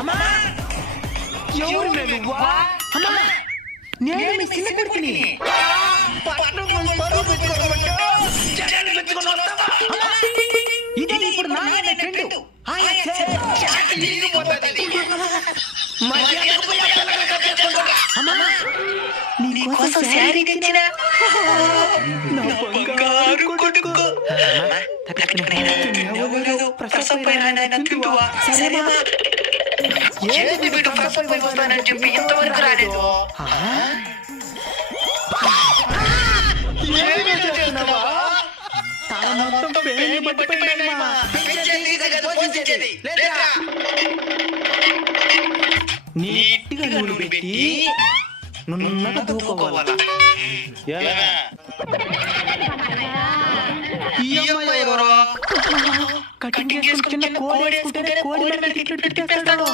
అమ్మా ఎవరు నువ్వా? అమ్మా నేను మీ చిన్న కొడుకుని. ఇదే ఇప్పుడు నాన్న ఫ్రెండ్. అమ్మా నీకోసం శారీ తెచ్చినా. నా బంగారు కొడుకు. సరేనా ఏంది వీడు ప్రసవపై వస్తానని చెప్పి ఇంతవరకు రాలేదు. నీట్గా నూనె పెట్టి నున్నగా దూకోవాలా. కటింగ్ చేసుకుని చిన్న కోడి వేసుకుంటే కోడి మెడకి తిట్టేస్తాడు.